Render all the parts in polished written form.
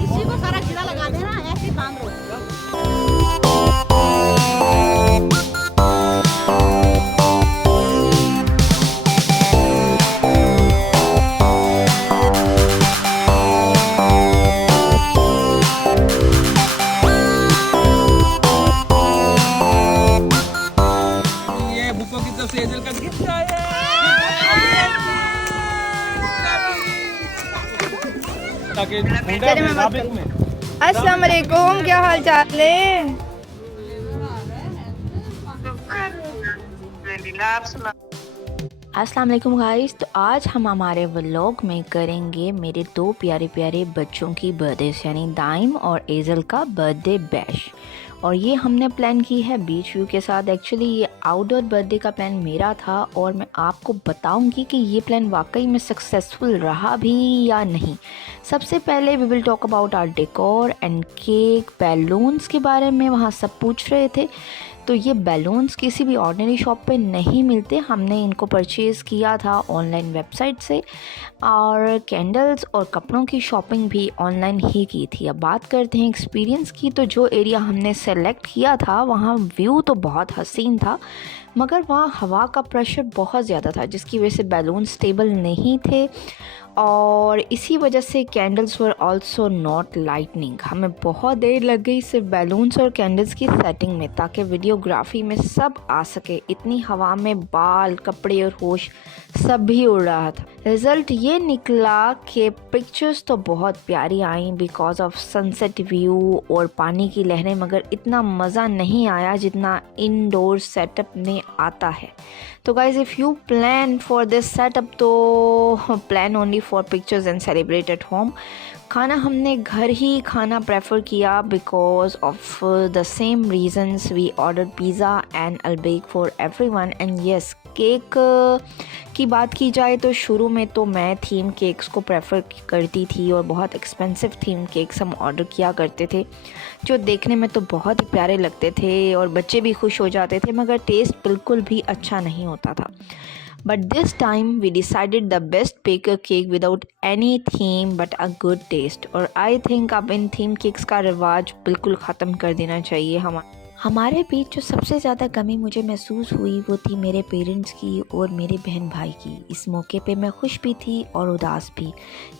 इसी को सारा कीड़ा लगा देना, ऐसे ही बांध दो। ये भूपो की तरफ से एजल का गिफ्ट आया। अस्सलाम वालेकुम, क्या हाल चाल है? अस्सलाम वालेकुम गाइस। तो आज हम हमारे व्लॉग में करेंगे मेरे दो प्यारे प्यारे बच्चों की बर्थडे, यानी दाइम और एजल का बर्थडे बैश। और ये हमने प्लान की है बीच व्यू के साथ। एक्चुअली ये आउटडोर बर्थडे का प्लान मेरा था और मैं आपको बताऊंगी कि ये प्लान वाकई में सक्सेसफुल रहा भी या नहीं। सबसे पहले we will talk about our decor and cake, balloons के बारे में वहाँ सब पूछ रहे थे। तो ये बैलून्स किसी भी ऑर्डिनरी शॉप पे नहीं मिलते, हमने इनको परचेज़ किया था ऑनलाइन वेबसाइट से। और कैंडल्स और कपड़ों की शॉपिंग भी ऑनलाइन ही की थी। अब बात करते हैं एक्सपीरियंस की। तो जो एरिया हमने सेलेक्ट किया था वहाँ व्यू तो बहुत हसीन था, मगर वहाँ हवा का प्रेशर बहुत ज़्यादा था, जिसकी वजह से बैलून स्टेबल नहीं थे और इसी वजह से candles were also not lightning. हमें बहुत देर लग गई सिर्फ बैलून्स और कैंडल्स की सेटिंग में, ताकि वीडियोग्राफी में सब आ सके। इतनी हवा में बाल, कपड़े और होश सब भी उड़ रहा था। रिज़ल्ट ये निकला कि पिक्चर्स तो बहुत प्यारी आई बिकॉज ऑफ सनसेट व्यू और पानी की लहरें, मगर इतना मज़ा नहीं आया जितना इनडोर सेटअप में आता है। तो guys if you plan for this setup तो plan only for pictures and celebrate at home. खाना हमने घर ही खाना प्रेफर किया because of the same reasons. We order pizza and all bake for everyone. And yes, cake की बात की जाए तो शुरू में तो मैं थीम केक्स को प्रेफर करती थी और बहुत एक्सपेंसिव थीम केक्स हम ऑर्डर किया करते थे, जो देखने में तो बहुत ही प्यारे लगते थे और बच्चे भी खुश हो जाते थे, मगर टेस्ट बिल्कुल भी अच्छा नहीं होता था। But this time we decided the best baker cake without any theme but a good taste। और I think अब इन थीम केक्स का रिवाज बिल्कुल ख़त्म कर देना चाहिए। हमारे बीच जो सबसे ज़्यादा कमी मुझे महसूस हुई वो थी मेरे पेरेंट्स की और मेरे बहन भाई की। इस मौके पे मैं खुश भी थी और उदास भी।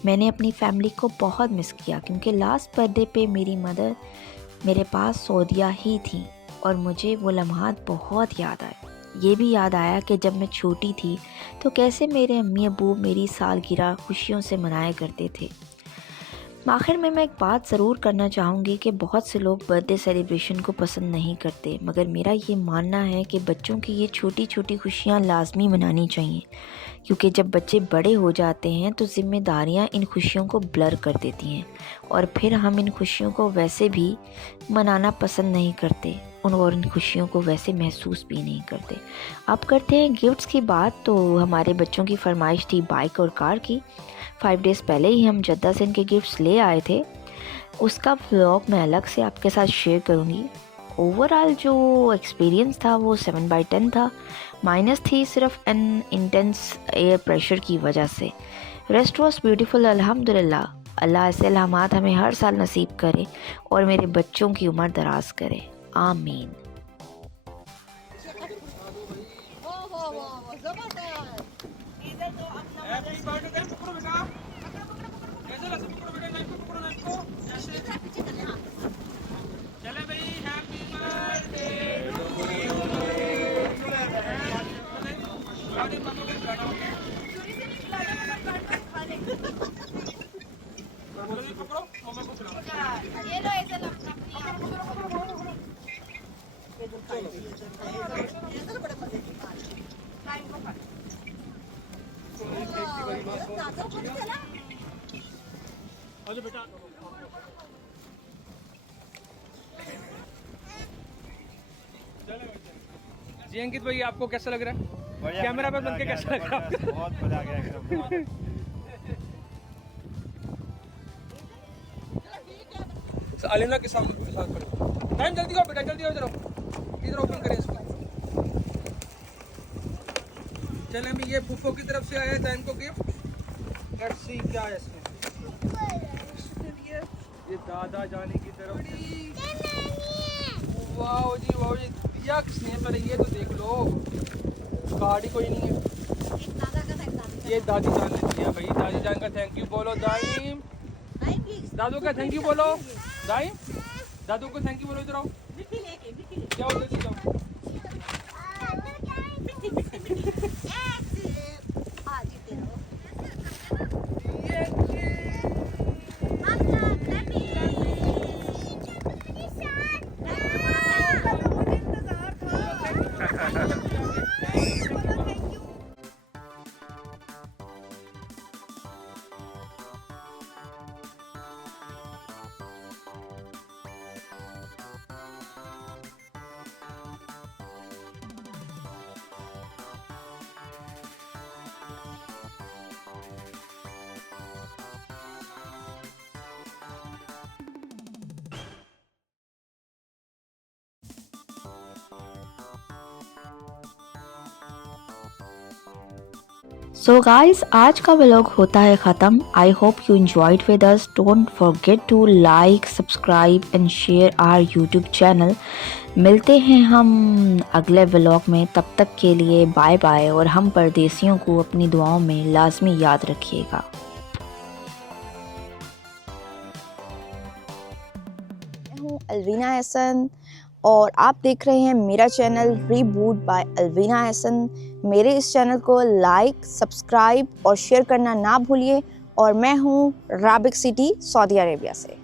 मैंने अपनी फैमिली को बहुत मिस किया क्योंकि लास्ट बर्थडे पे मेरी मदर मेरे पास सऊदीया ही थी और मुझे वो लम्हात बहुत याद आए। ये भी याद आया कि जब मैं छोटी थी तो कैसे मेरे अम्मी अब्बू मेरी सालगिरह खुशियों से मनाया करते थे। आखिर में मैं एक बात ज़रूर करना चाहूँगी कि बहुत से लोग बर्थडे सेलिब्रेशन को पसंद नहीं करते, मगर मेरा ये मानना है कि बच्चों की ये छोटी छोटी खुशियाँ लाजमी मनानी चाहिए, क्योंकि जब बच्चे बड़े हो जाते हैं तो ज़िम्मेदारियाँ इन खुशियों को ब्लर कर देती हैं और फिर हम इन खुशियों को वैसे भी मनाना पसंद नहीं करते और इन खुशियों को वैसे महसूस भी नहीं करते। अब करते हैं गिफ्ट्स की बात। तो हमारे बच्चों की फरमाइश थी बाइक और कार की। 5 डेज़ पहले ही हम जद्दा से इनके गिफ्ट्स ले आए थे, उसका व्लॉग मैं अलग से आपके साथ शेयर करूँगी। ओवरऑल जो एक्सपीरियंस था वो 7/10 था। माइनस थी सिर्फ एन इंटेंस एयर प्रेशर की वजह से। रेस्ट वॉज ब्यूटीफुल अल्हम्दुलिल्लाह। अल्लाह ऐसे इल्हामात हमें हर साल नसीब करे और मेरे बच्चों की उम्र दराज करे, आमीन। जी अंकित भाई, आपको कैसा लग रहा है? कैमरा पर बनके कैसा लग रहा है? बहुत मजा आ गया एकदम। अलीना के साथ खड़े। टाइम जल्दी आओ बेटा, जल्दी आओ, इधर आओ, इधर ओपन करें इसको। चले मैं ये फूफो की तरफ से आया जान को गिफ्ट। लेट्स सी क्या है इसमें। ये दादा जाने की तरफ से। वाओ जी दिया किसने, पहले ये तो देख लो, कार्ड ही कोई नहीं है। दादा का थैंक ये दादी जान ने दिया भाई, दादी जान का थैंक यू बोलो दाइम। दादू का थैंक यू बोलो दाइम, दादू को थैंक यू बोलो। इधर आओ, जाओ जल्दी जाओ। सो गाइस, आज का व्लॉग होता है ख़त्म। I hope you enjoyed with us. Don't forget to like, subscribe and share our YouTube channel. मिलते हैं हम अगले व्लॉग में, तब तक के लिए बाय बाय। और हम परदेसियों को अपनी दुआओं में लाजमी याद रखिएगा। मैं हूँ अलवीना हसन और आप देख रहे हैं मेरा channel reboot by Alvina Hasan. मेरे इस चैनल को लाइक, सब्सक्राइब और शेयर करना ना भूलिए। और मैं हूँ राबिक सिटी, सऊदी अरेबिया से।